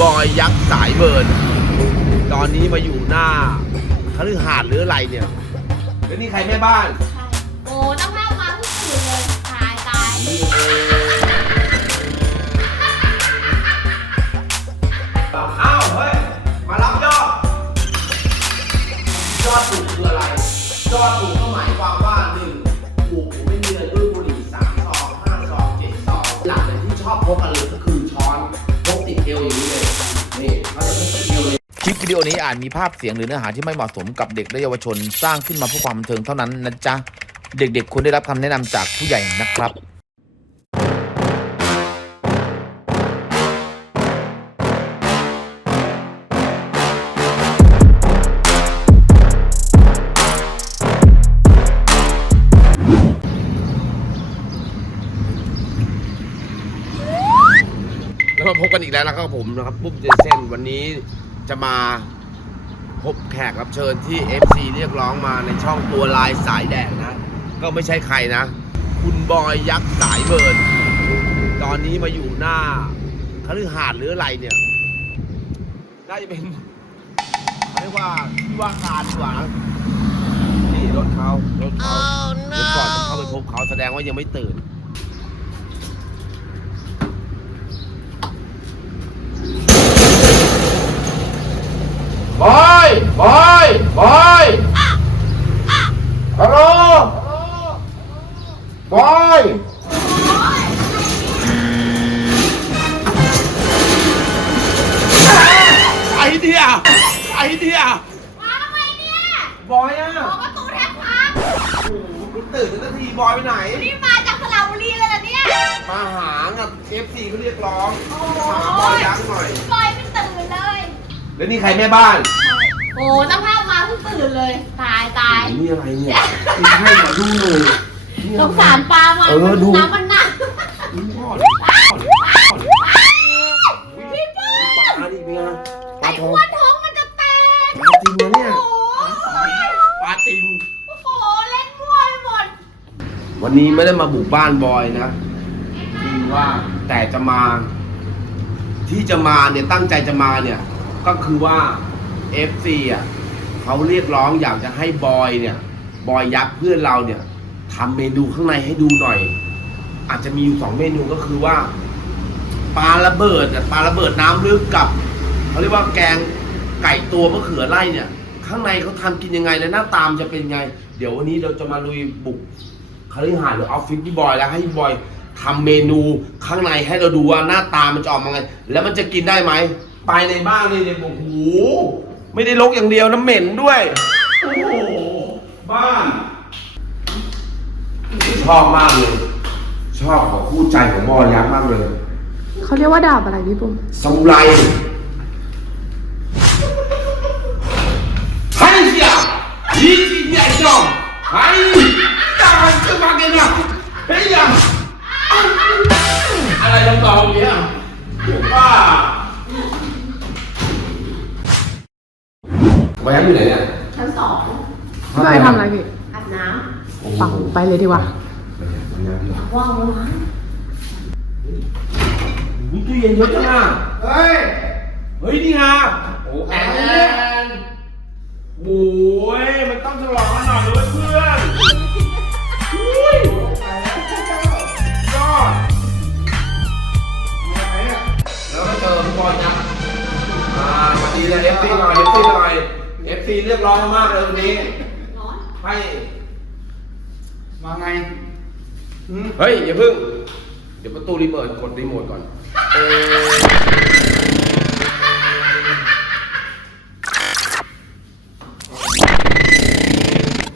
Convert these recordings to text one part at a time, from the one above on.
บอยยักษ์สายเบิร์นตอนนี้มาอยู่หน้าคฤหาสน์หรืออะไรเนี่ยแล้วนี่ใครแม่บ้านโอ้ต้องภาพมาทุกคืนเลยตายตายอ้าวเฮ้ย มารับยอด ยอดถูกคืออะไร ยอดถูกก็หมายความว่าหนึ่งถูกไม่มีเงินด้วยบุหรี่สามซองห้าซองเจ็ดซองหลักเลยที่ชอบพกกันเลย คลิปวิดีโอนี้อาจมีภาพเสียงหรือเนื้อหาที่ไม่เหมาะสมกับเด็กและเยาวชน สร้างขึ้นมาเพื่อความบันเทิงเท่านั้นนะจ๊ะ เด็กๆควรได้รับคำแนะนำจากผู้ใหญ่นะครับแล้วมาพบกันอีกแล้วนะครับผมนะครับปุ๊บเจนเซนวันนี้ จะมาพบแขกรับเชิญที่ FC เรียกร้องมาในช่องตัวลายสายแดงนะ ก็ไม่ใช่ใครนะ คุณบอยยักษ์สายเบิร์นตอนนี้มาอยู่หน้าคฤหาสน์หรืออะไรเนี่ย น่าจะเป็นเขาเรียกว่าที่ว่าการดีกว่านะนี่รถเขารถเขาเดี๋ยวก่อนจะเข้าไปพบเขาแสดงว่ายังไม่ตื่น บอย บอยบอยฮัลโหลบอยไอเดียไอเดียมาทำไมเนี่ยบอยอะออกประตูแทบพังโอ้โหคุณตื่นตั้งแต่ทีบอยไปไหน นี่มาจากสระบุรีเลยเหรอเนี่ยมาหากับเอฟซีเขาเรียกร้องโอ้มาหาบอยยักษ์หน่อยบอยไม่ตื่นเลย แล้วนี่ใครแม่บ้าน โอ้ต้องภาพมาทุกตื่นเลย ตายตายนี่อะไรเนี่ยนี่ให้มาดูเลยนี่สอะไรงสารปลามันเออดู น้ำมันหนักนี่พ่อเลยพ่อเลยพ่อเลยพี่เปิ้ลปลาดิเป็นไงปลาไอ้ทองอ้วนท้องมันจะแตกปลาจริงนะเนี่ย โอ้ยปลาจริงโอ้โหเล่นมั่วไปหมดวันนี้ไม่ได้มาบุกบ้านบอยนะคือว่าแต่จะมา ที่จะมาเนี่ยตั้งใจจะมาเนี่ย ก็คือว่า FC อะเขาเรียกร้องอยากจะให้บอยเนี่ย บอยยักษ์เพื่อนเราเนี่ยทำเมนูข้างในให้ดูหน่อย อาจจะมีอยู่สองเมนูก็คือว่าปลาระเบิดปลาระเบิดน้ำลึกกับเขาเรียกว่าแกงไก่ตัวมะเขือไร่เนี่ย ข้างในเขาทำกินยังไงและหน้าตามจะเป็นไง เดี๋ยววันนี้เราจะมาลุยบุกคฤหาสน์หรือออฟฟิศพี่บอยแล้วให้พี่บอยทำเมนูข้างในให้เราดูว่าหน้าตามันจะออกมาไง แล้วมันจะกินได้ไหมไปในบ้านนี่เนี่ยโอ้โห ไม่ได้ลกอย่างเดียวนะเหม็นด้วย โอ้โห บ้านชอบมากเลย ชอบของคู่ใจของบอยยักษ์มากเลย เขาเรียกว่าดาบอะไรพี่ปุ้มซามูไร เลยดีกว่าไปเนี่ยดีกว่าว่างแล้วมั้งอุ๊ยตู้เย็นเยอะจังอะเฮ้ย เฮ้ยนี่ฮะโอ้แอนโอ้ยมันต้องฉลองกันหน่อยด้วยเพื่อนอุ้ยยอดแล้วก็เจอพี่บอยนะอ่าสวัสดีเลยเอฟซีหน่อยเอฟซีหน่อยเอฟซีเรียกร้องมากเลยวันนี้ร้อนให้ มาไงเฮ้ย อย่าเพิ่ง เดี๋ยวประตูรีเบิร์ดกดรีโมทก่อนเออ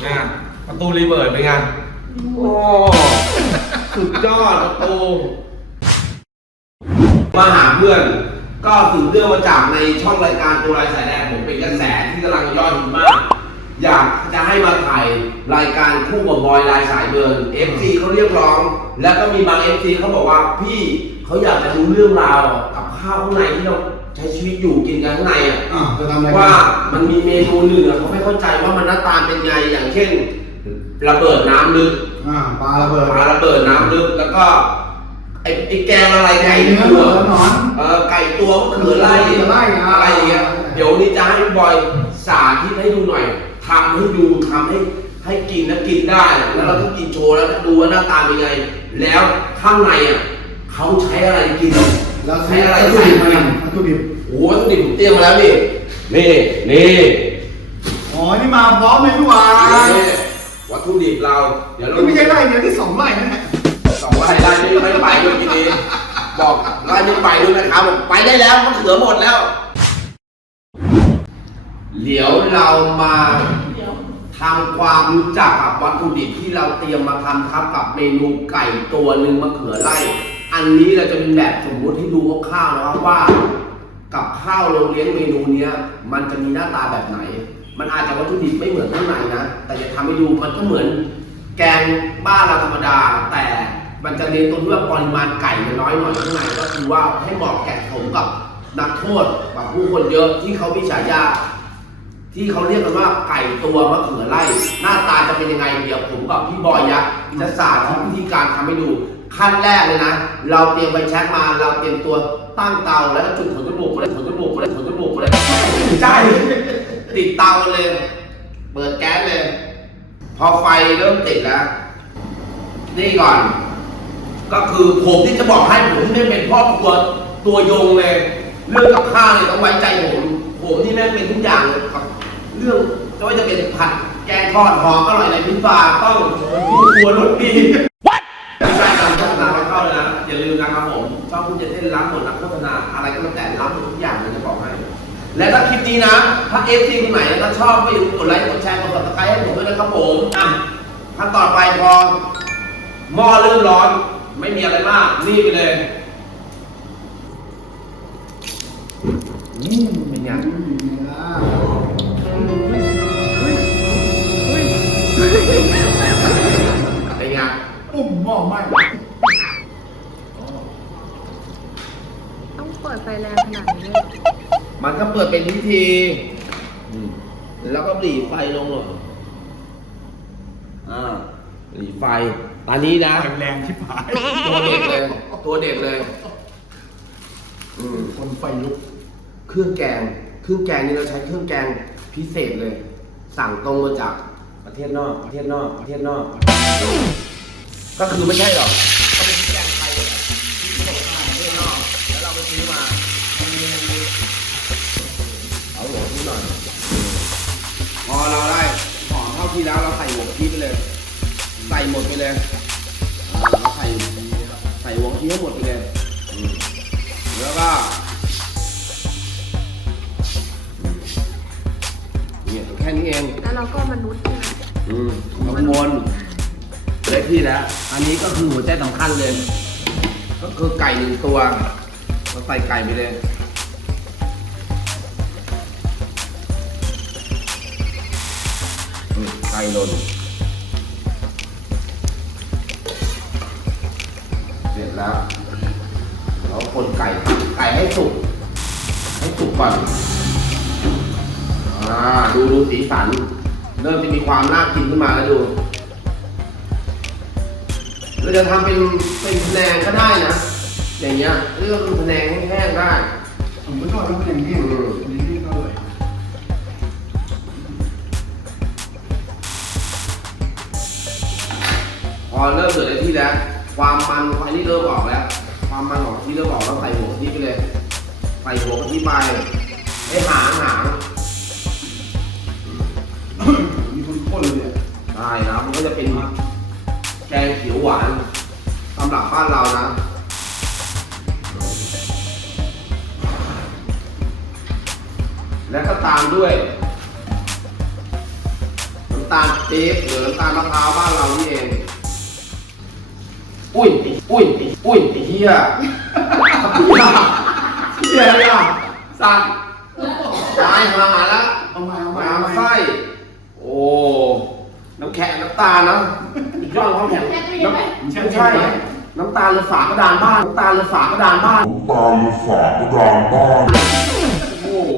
อะประตูรีเบิร์ดเป็นไง โอ้ สุดยอดประตู มาหาเพื่อน ก็สืบเรื่องมาจากในช่องรายการตัวลายสายแดงผมเป็นกระแสที่กำลังยอดฮิตมาก อยากจะให้มาถ่ายรายการคู่กับบอยลายสายเบิร์น FC เขาเรียกร้อง แล้วก็มีบาง FC เขาบอกว่าพี่เขาอยากจะรู้เรื่องราวกับข้าวข้างในที่เราใช้ชีวิตอยู่กินกันข้างในอะอ่าจะทำอะไรว่ามันมีเมนูหนึ่งอะเขาไม่เข้าใจว่ามันหน้าตาเป็นไงอย่างเช่น ระเบิดน้ำลึกอ่าปลาระเบิด ปลาระเบิดน้ำลึกแล้วก็ไอ้ไอ้แกงอะไรไก่เนื้อตัวเหรอหนอน เออไก่ตัวมะเขือไล่มะเขือไล่อะอะไรอย่างเงี้ยเดี๋ยวนี้จะให้พี่บอยสาธิตให้ดูหน่อย ทำให้ดูทำให้ให้กินแล้วกินได้ แล้วเราต้องกินโชว์แล้วดูว่าหน้าตาเป็นไง แล้วข้างในอะเขาใช้อะไรกินแล้วใช้ใช้อะอะไรไรใส่ใส่มามาวัตถุดิบโอ้โหวัตถุดิบผมเตรียมมาแล้วนี่นี่นี่อ๋อนี่มาพร้อมเลยพี่หวานนี่วัตถุดิบเรา เดี๋ยวเรานี่ไม่ใช่ไร่เดียวที่สองไร่นะเนี่ยสองไร่ไร่นี้ไม่ไปด้วยทีนี้บอกไร่นี้ไปด้วยนะครับบอกไปได้แล้วมะเขือหมดแล้ว เดี๋ยวเรามาทำความรู้จักกับวัตถุดิบที่เราเตรียมมาทำครับกับเมนูไก่ตัวหนึ่งมะเขือไร่อันนี้เราจะเป็นแบบสมมติให้ดูคร่าวๆนะครับว่า กับข้าวโรงเลี้ยงเมนูเนี้ย มันจะมีหน้าตาแบบไหน มันอาจจะวัตถุดิบไม่เหมือนข้างในนะ แต่จะทำให้ดูมันก็เหมือน แกงบ้านเราธรรมดา แต่มันจะเน้นตรงที่ว่าปริมาณไก่มันน้อยหน่อยข้างในก็คือว่าให้เหมาะแก่ผมกับนักโทษกับผู้คนเยอะที่เขามีฉายา ที่เขาเรียกกันว่าไก่ตัวมะเขือไร่หน้าตาจะเป็นยังไง เดี๋ยวผมกับพี่บอยยักษ์จะสาธิตวิธีการทำให้ดู ขั้นแรกเลยนะ เราเตรียมไฟแช็กมา เราเตรียมตัวตั้งเตาแล้วก็จุดขนจมูกก็ได้ขนจมูกก็ได้ขนจมูกก็ได้ใช่ติดเตาเลย เปิดแก๊สเลย พอไฟเริ่มติดแล้ว นี่ก่อน ก็คือผมที่จะบอกให้ผมที่ไม่เป็นพ่อครัวตัวยงเลย เรื่องกับข้าวเนี่ยต้องไว้ใจผม ผมที่แม่งเป็นทุกอย่างเลย เรื่องไม่ว่าจะเป็นผัดแกงทอดหอมอร่อยในพิซซ่าต้องผู้ครัวรสดีไม่ใช่การโฆษณาไม่เข้าเลยนะอย่าลืมนะครับผมชอบคุณจะเต้นรับหมดนักโฆษณาอะไรก็แล้วแต่รับหมดทุกอย่างเลยจะบอกให้และถ้าคลิปนี้นะ ถ้าเอฟซีคนไหนถ้าชอบก็อย่าลืมกดไลค์กดแชร์กดซับสไครต์ให้ผมด้วยนะครับผมอะขั้นต่อไปพอหม้อเริ่มร้อน ไม่มีอะไรมากนี่ไปเลยอืมเป็นไงเป็นไงปุ่มหม้อไหม้ต้องเปิดไฟแรงขนาดนี้เลยเหรอมันก็เปิดเป็นพิธีอืมแล้วก็หลีไฟลงหน่อยอ่าหลีไฟ ตอนนี้นะไฟแรงที่ผาย ตัวเด็ดเลย ตัวเด็ดเลย อืม คนไฟลุก เครื่องแกง เครื่องแกงนี่เราใช้เครื่องแกง พิเศษเลย สั่งตรงมาจากประเทศนอก ประเทศนอก ประเทศนอก ก็คือไม่ใช่หรอกก็เป็นพริกแกงไทยเลยที่ส่งมาประเทศนอก แล้วเราไปซื้อมาเอาหัวที่หน่อยพอเราได้หอมเท่าที่แล้วเราใส่หัวกะทิไปเลย ใส่หมดไปเลยอ่าเราใส่ใส่หัวกะทิให้หมดไปเลยอืมแล้วก็ ค่นี้เอง แล้วเราก็มนุษย์ใช่ไหมอืมข้างบนได้ที่แล้ว อันนี้ก็คือหัวใจสำคัญเลย ก็คือไก่หนึ่งตัวเราใส่ไก่ไปเลยอืมไก่หล่นเสร็จแล้วเราคนไก่ ไก่ให้สุก ให้สุกก่อน อ่าดูดูสีสัน เริ่มจะมีความน่ากินขึ้นมาแล้วดู เราจะทำเป็นเป็นแผนงก็ได้นะ อย่างเงี้ยเรื่องเป็นแผนงแห้งๆได้ ผมไม่ชอบแล้วอย่างนี้อันนี้ก็เลยพอเริ่มเดือดได้ที่แล้ว ความมันไฟนี่เริ่มออกแล้ว ความมันของที่เริ่มออกแล้วใส่หัวกะทิไปเลย ใส่หัวกะทิไปไอ้หางหาง มีคนพ่นเลยเนี่ยได้นะมันก็จะเป็นแกงเขียวหวานสำหรับบ้านเรานะแล้วก็ตามด้วยน้ำตาลปี๊บหรือน้ำตาลมะพร้าวบ้านเรานี่เอง อุ้ยอุ้ยอุ้ยไอ้เหี้ยเหี้ยอะไรอะสัตว์ตายหาแล้วเอามาเอามามาเอามาไส้โอ้ น้ำแข็งน้ำตาลนะอีกย่องน้ำแข็งน้ำไม่ใช่น้ำตาลหรือฝากระดานบ้านน้ำตาลหรือฝากระดานบ้าน ตามมาฝากกระดานบ้านโอ้โห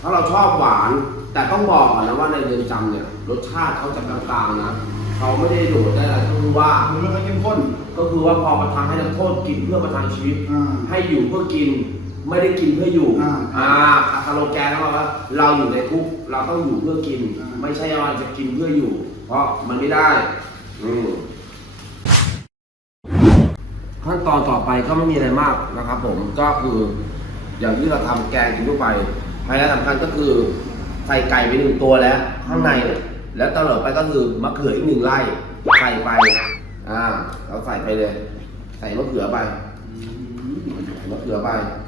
ถ้าเราชอบหวาน แต่ต้องบอกก่อนนะว่าในเรือนจำเนี่ย รสชาติเขาจะกลางๆนะ เขาไม่ได้โดดได้อะไรก็คือว่า มันไม่ค่อยเข้มข้น ก็คือว่าพอประทังให้นักโทษกินเพื่อประทังชีวิต อ่า ให้อยู่เพื่อกิน ไม่ได้กินเพื่ออยู่ อ่าอ่าสโลแกนของเราว่าเราอยู่ในคุกเราต้องอยู่เพื่อกิน อ่า ไม่ใช่ว่าจะกินเพื่ออยู่ เพราะมันไม่ได้อืมขั้นตอนต่อไปก็ไม่มีอะไรมากนะครับผมก็คืออย่างที่เราทำแกงกินทั่วไปไฮไลท์สำคัญก็คือใส่ไก่ไปหนึ่งตัวแล้ว ข้างในเนี่ยแล้วตลอดไปก็คือมะเขืออีกหนึ่งไร่ใส่ไปอ่าเราใส่ไปเลย ใส่มะเขือไปใส่มะเขือไปมะ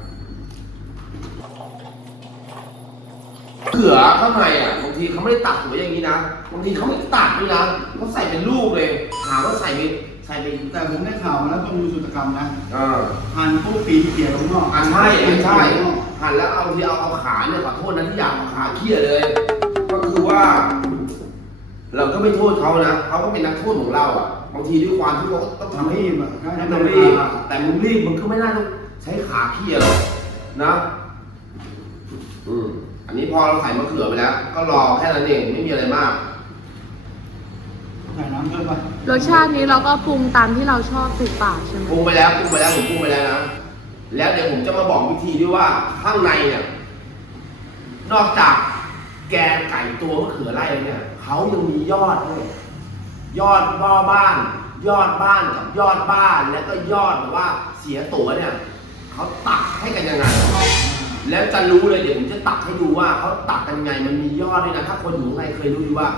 เขือข้างในอะบางทีเขาไม่ได้ตัดหัวอย่างนี้นะบางทีเขาไม่ตัดด้วยนะเขาใส่เป็นลูกเลยถามว่าใส่ไปใส่ไปแต่ผมได้ข่าวมาแล้วต้องดูสุตกรรมนะอ่าหั่นปุ๊บปีที่เกี่ยวลงนอกอ่าใช่อะใช่ลงนอกหั่นแล้วเอาที่เอาเอาขาเนี่ยขอโทษนะที่อยากเอาขาเขี่ยเลย ก็คือว่า เราก็ไม่โทษเขานะเขาก็เป็นนักโทษของเราอะบางทีด้วยความที่เขาต้องทำให้รีบอะให้มันรีบแต่มึงรีบมึงก็ไม่น่าต้องใช้ขาเขี่ยหรอกนะ อืม อันนี้พอเราใส่มะเขือไปแล้ว ก็รอแค่นั้นเองไม่มีอะไรมาก ใส่น้ำเพิ่มไปรสชาตินี้เราก็ปรุงตามที่เราชอบถูกปากใช่ไหมปรุงไปแล้วปรุงไปแล้วผมปรุงไปแล้วนะ แล้วเดี๋ยวผมจะมาบอกวิธีด้วยว่าข้างในเนี่ย นอกจากแกงไก่ตัวมะเขือไร่แล้วเนี่ยเขายังมียอดด้วยยอดบ่อบ้าน ยอดบ้านกับยอดบ้านแล้วก็ยอดแบบว่าเสียตั๋วเนี่ยเขาตักให้กันยังไง แล้วจะรู้เลยเดี๋ยวผมจะตักให้ดูว่าเขาตักกันไงมันมียอดด้วยนะถ้าคนอยู่ข้างในเคยรู้ดีว่า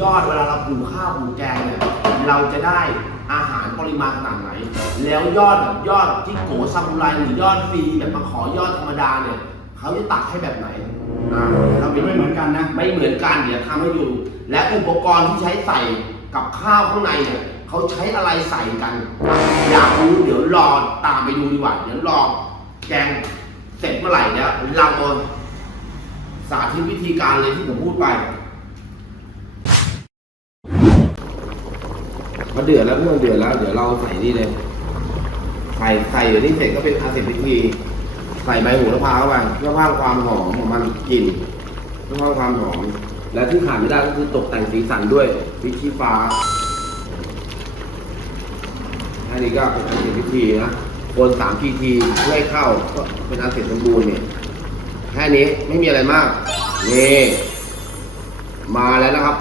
ยอดเวลาเราปลูกข้าวปลูกแกงเนี่ยเราจะได้อาหารปริมาณขนาดไหน แล้วยอดแบบยอดที่โกซามูไรหรือยอดฟรีแบบมาขอยอดธรรมดาเนี่ยเขาจะตักให้แบบไหนอ่าเราไม่เหมือนกันนะ ไม่เหมือนกันเดี๋ยวทำให้ดู และอุปกรณ์ที่ใช้ใส่กับข้าวข้างในเนี่ยเขาใช้อะไรใส่กัน อยากรู้เดี๋ยวรอตามไปดูดีกว่าเดี๋ยวรอแกง เสร็จเมื่อไหร่เนี่ยเรามาสาธิตวิธีการเลยที่ผมพูดไปมาเดือดแล้วเพื่อนเดือดแล้ว เดี๋ยวเราใส่นี่เลยใส่ใส่เดี๋ยวนี้เสร็จก็เป็นอาเสร็จพิธีใส่ใบโหระพาเข้าไปเพื่อเพิ่มความหอมของมันกลิ่นเพื่อเพิ่มความหอม และที่ขาดไม่ได้ก็คือตกแต่งสีสันด้วยพริชีฟ้าอันนี้ก็เป็นอันเสร็จพิธีนะ คนสามทีทีเพื่อให้เข้าก็เป็นอันเสร็จสมบูรณ์เนี่ยแค่นี้ไม่มีอะไรมากนี่มาแล้วนะครับ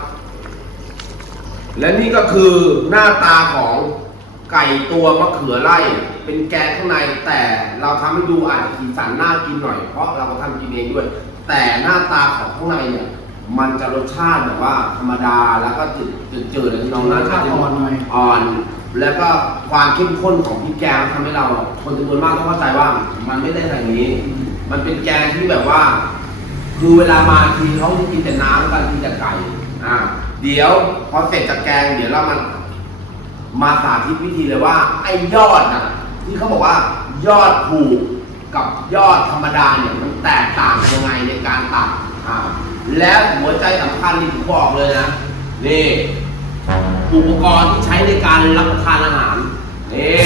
และนี่ก็คือหน้าตาของไก่ตัวมะเขือไร่เป็นแกงข้างในแต่เราทำให้ดูอาจจะสีสันน่ากินหน่อยเพราะเราก็ทำกินเองด้วย แต่หน้าตาของข้างในเนี่ยมันจะรสชาติแบบว่าธรรมดาแล้วก็จืดจืดจืดน้องนั้นรสชาติอ่อนหน่อยอ่อน แล้วก็ความเข้มข้นของพริกแกงทำให้เราคนจำนวนมากต้องเข้าใจว่ามันไม่ได้อย่างนี้ มันเป็นแกงที่แบบว่า คือเวลามาทีเขาจะกินแต่น้ำกันกินแต่ไก่อ่าเดี๋ยวพอเสร็จจากแกงเดี๋ยวเรามามาสาธิตวิธีเลยว่า ไอ้ยอดนะที่เขาบอกว่ายอดผูกกับยอดธรรมดาเนี่ยมันแตกต่างกันยังไงในการตักอ่าแล้วหัวใจสำคัญที่ผมบอกเลยนะนี่ อุปกรณ์ที่ใช้ในการรับประทานอาหารนี่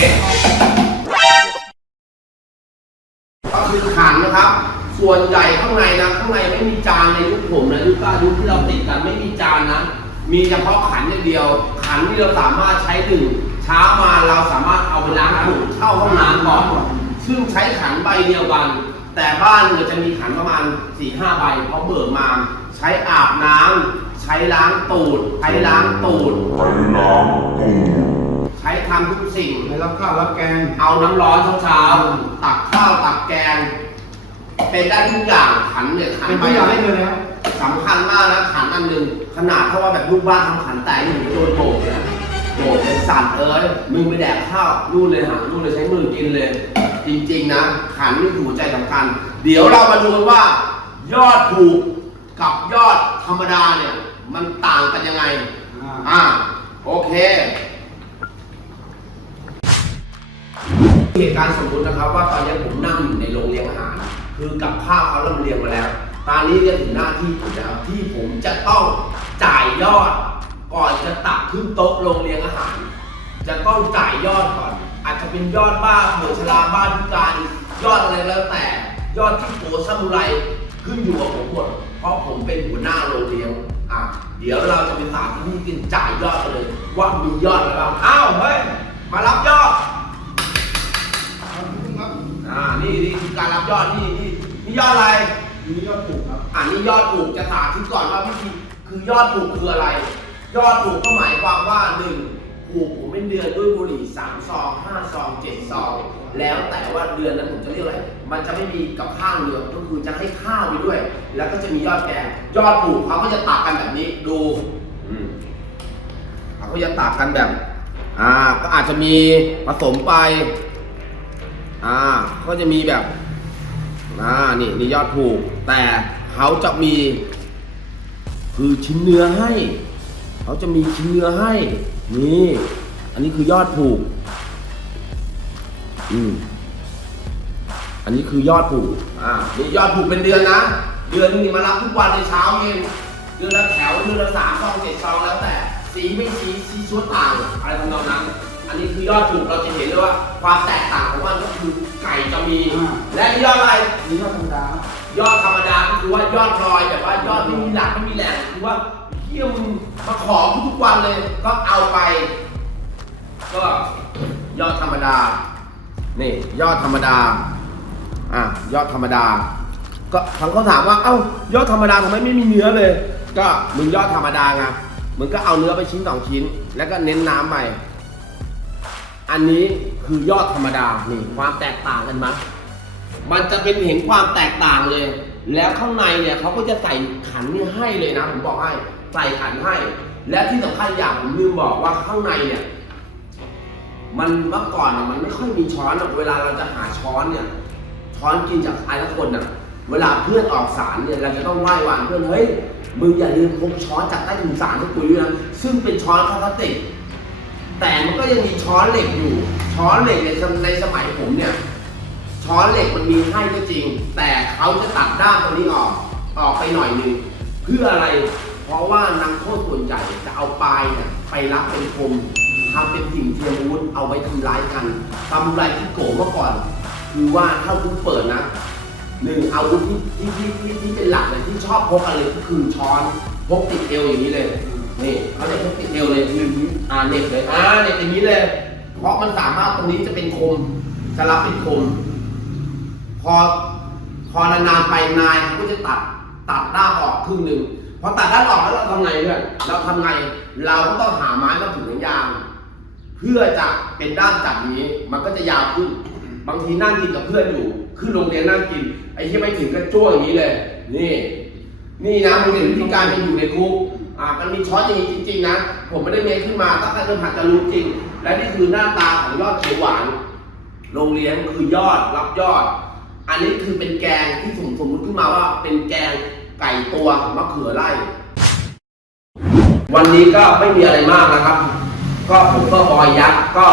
ก็คือขันนะครับ ส่วนใหญ่ข้างในนะข้างในไม่มีจานในยุคผมนะยุคก้ายุคที่เราติดกันไม่มีจานนะมีเฉพาะขันอย่างเดียว ขันที่เราสามารถใช้ดื่มเช้ามาเราสามารถเอาไปล้างถุงเข้าห้องน้ำก่อนซึ่งใช้ขันใบเดียวกัน แต่บ้านเนี่ยจะมีขันประมาณ4ี่ห้าใบเพราะเบิกมา ใช้อาบน้ำใช้ล้างตูด ใช้ล้างตูดไปล้างตูด ใช้ทำทุกสิ่ง ไปรับข้าวรับแกง เอาน้ำร้อนเช้าๆตักข้าวตักแกง เป็นได้ทุกอย่างขันเนี่ยขันเป็นใบตัวอย่างให้เลยแล้วสำคัญมากนะขันอันหนึ่งขนาดเท่าว่าแบบลูกบ้านทำขันแต่อยู่โดนโบกเนี่ยโบกเป็นสั่นเอ้ยมึงไปแดกข้าวรูดเลยหารูดเลยใช้มือกินเลย จริง ๆ นะ ขันนี่คือหัวใจสำคัญ เดี๋ยวเรามาดูกันว่า ยอดถูกกับยอดธรรมดาเนี่ย มันต่างกันยังไงอ่าอ่า โอเคเหตุการณ์สมมตินะครับว่าตอนนี้ผมนั่งอยู่ในโรงเลี้ยงอาหาร คือกับข้าวเขาลำเลียงมาแล้ว ตอนนี้จะถึงหน้าที่ผมแล้วที่ผมจะต้องจ่ายยอด ก่อนจะตักขึ้นโต๊ะโรงเลี้ยงอาหาร จะต้องจ่ายยอดก่อน อาจจะเป็นยอดบ้าเผื่อชราบ้านพิการยอดอะไรแล้วแต่ ยอดที่โกซามูไรขึ้นอยู่กับผมหมดเพราะผมเป็นหัวหน้าโรงเลี้ยง อะเดี๋ยวเราจะไปถามที่นี่กันจ่ายยอดกันเลย ว่ามียอดอะไรบ้างอ้าวเฮ้ยมารับยอดอ่านี่นี่คือการรับยอดนี่นี่นี่ยอดอะไร มียอดปลูกครับ อ่านี่ยอดปลูกจะถามที่ก่อนว่าวิธีคือยอดปลูกคืออะไร ยอดปลูกก็หมายความว่าหนึ่ง ปลูกผมเป็นเดือนด้วยบุหรี่สามซองห้าซองเจ็ดซองแล้วแต่ว่าเดือนนั้นผมจะเรียกอะไรมันจะไม่มีกับข้าวเดือก็คือจะให้ข้าวไปด้วย แล้วก็จะมียอดแกงยอดปลูกเขาก็จะตักกันแบบนี้ดูอืมเขาก็จะตักกันแบบ อ่า ก็อาจจะมีผสมไป อ่า ก็จะมีแบบอ่านี่นี่ยอดผูก แต่เขาจะมี คือชิ้นเนื้อให้ เขาจะมีชิ้นเนื้อให้ นี่ อันนี้คือยอดผูก อืม อันนี้คือยอดผูก อ่านี่ยอดผูกเป็นเดือนนะ เดือนนี้มารับทุกวันในเช้าเย็นเดือนละแถวเดือนละสามซองเจ็ดซองแล้วแต่ สีไม่สีสีชั่วต่างอะไรทำนองนั้น อันนี้คือยอดผูกเราจะเห็นเลยว่า ความแตกต่างของมันก็คือไก่จะมี และยอดอะไรมียอดธรรมดาครับยอดธรรมดาก็คือว่ายอดลอยแต่ว่ายอดไม่มีหลักไม่มีแหล่งคือว่า เที่ยมงมาขอทุกวันเลย ก็เอาไป ก็ยอดธรรมดา นี่ยอดธรรมดา อะยอดธรรมดา ก็เขาเขาถามว่า เอ้ายอดธรรมดาทำไมไม่มีเนื้อเลย ก็มึงยอดธรรมดาไง มึงก็เอาเนื้อไปชิ้นสองชิ้น แล้วก็เน้นน้ำไป อันนี้คือยอดธรรมดา นี่ความแตกต่างกันมั้ยมันจะเป็นเห็นความแตกต่างเลย แล้วข้างในเนี่ยเขาก็จะใส่ขันนี่ให้เลยนะ ผมบอกให้ ใส่ขันให้ และที่สำคัญอย่างผมลืมบอกว่าข้างในเนี่ย มันเมื่อก่อนอะมันไม่ค่อยมีช้อนอะเวลาเราจะหาช้อนเนี่ย ช้อนกินจากใครละคนน่ะเวลาเพื่อนออกสารเนี่ยเราจะต้องไหว้วานเพื่อนเฮ้ยมึงอย่าลืมพกช้อนจากใต้ถุนสารให้กูด้วยนะซึ่งเป็นช้อนพลาสติกแต่มันก็ยังมีช้อนเหล็กอยู่ ช้อนเหล็กในสมในสมัยผมเนี่ย ช้อนเหล็กมันมีให้ก็จริง แต่เขาจะตัดด้ามตรงนี้ออก ออกไปหน่อยหนึงเพื่ออะไร ราะว่านักโทษส่วนใหญ่จะเอาปลายเนี่ยไปรับเป็นคมทำเป็นสิ่งเทียมอาวุธเอาไว้ทำร้ายกันทำลายที่โกเมื่อก่อน คือว่าถ้าคุณเปิดนะหนึ่งอาวุธที่ที่ที่ที่ที่เป็นหลักเลยที่ชอบพกกันเลยก็คือช้อนพกติดเอวอย่างนี้เลยนี่เขาจะพกติดเอวเลยหนึ่งอ่าเหน็บเลยอ่าเน็บอย่างนี้เลย เพราะมันสามารถตรงนี้จะเป็นคมจะรับเป็นคม พอพอนานๆไปนายเขาก็จะตัดตัดด้ามออกครึ่งหนึ่ง พอตัดด้ามออกแล้วเราทำไงเพื่อนเราทำไง เราก็ต้องหาไม้มาถึงยาง เพื่อจะเป็นด้ามจับนี้ มันก็จะยาวขึ้น บางทีนั่งกินกับเพื่อนอยู่ ขึ้นโรงเรียนนั่งกิน ไอ้ที่ไม่ถึงก็จ้วงอย่างนี้เลย นี่ นี่นะมึงเห็นวิธีการเป็นอยู่ในคุก อ่า มันมีช้อนอย่างนี้จริง ๆ นะ ผมไม่ได้เมคขึ้นมาถ้าใครเริ่มหัดจะรู้จริง และนี่คือหน้าตาของยอดเขียวหวาน โรงเรียนคือยอดรับยอด อันนี้คือเป็นแกงที่ผมสมมติขึ้นมาว่าเป็นแกง ไก่ตัวมะเขือไร่ วันนี้ก็ไม่มีอะไรมากนะครับ ก็ผมก็บอยยักษ์ก็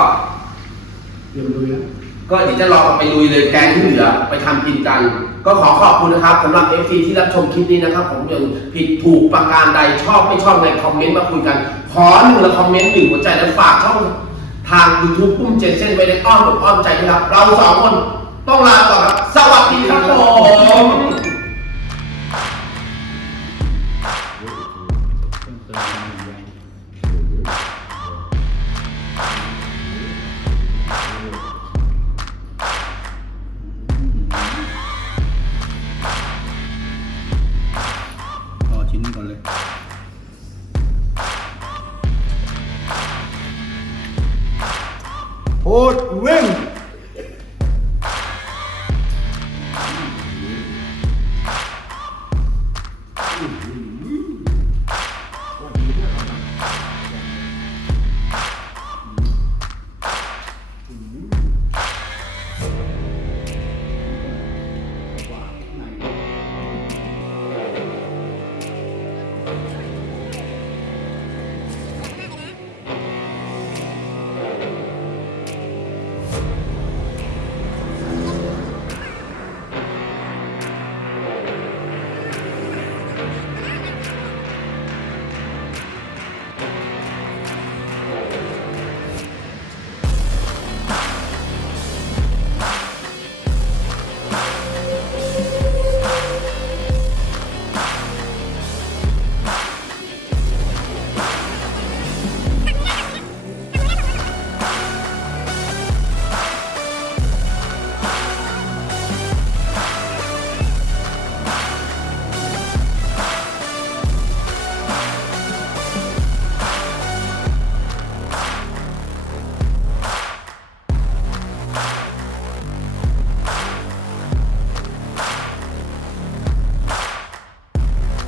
เดี๋ยวดูนะก็เดี๋ยวจะลองไปลุยเลยแกงที่เหลือไปทำกินกัน ก็ขอขอบคุณนะครับสำหรับ FC ที่รับชมคลิปนี้นะครับ ผมยังผิดถูกประการใดชอบไม่ชอบในคอมเมนต์มาคุยกัน ขอหนึ่งละคอมเมนต์หนึ่งหัวใจและฝากช่องทาง YouTube ปุ้มเจนเซนไว้ในอ้อมอกอ้อมใจนะครับ เราสองคนต้องลาก่อนครับ สวัสดีครับผม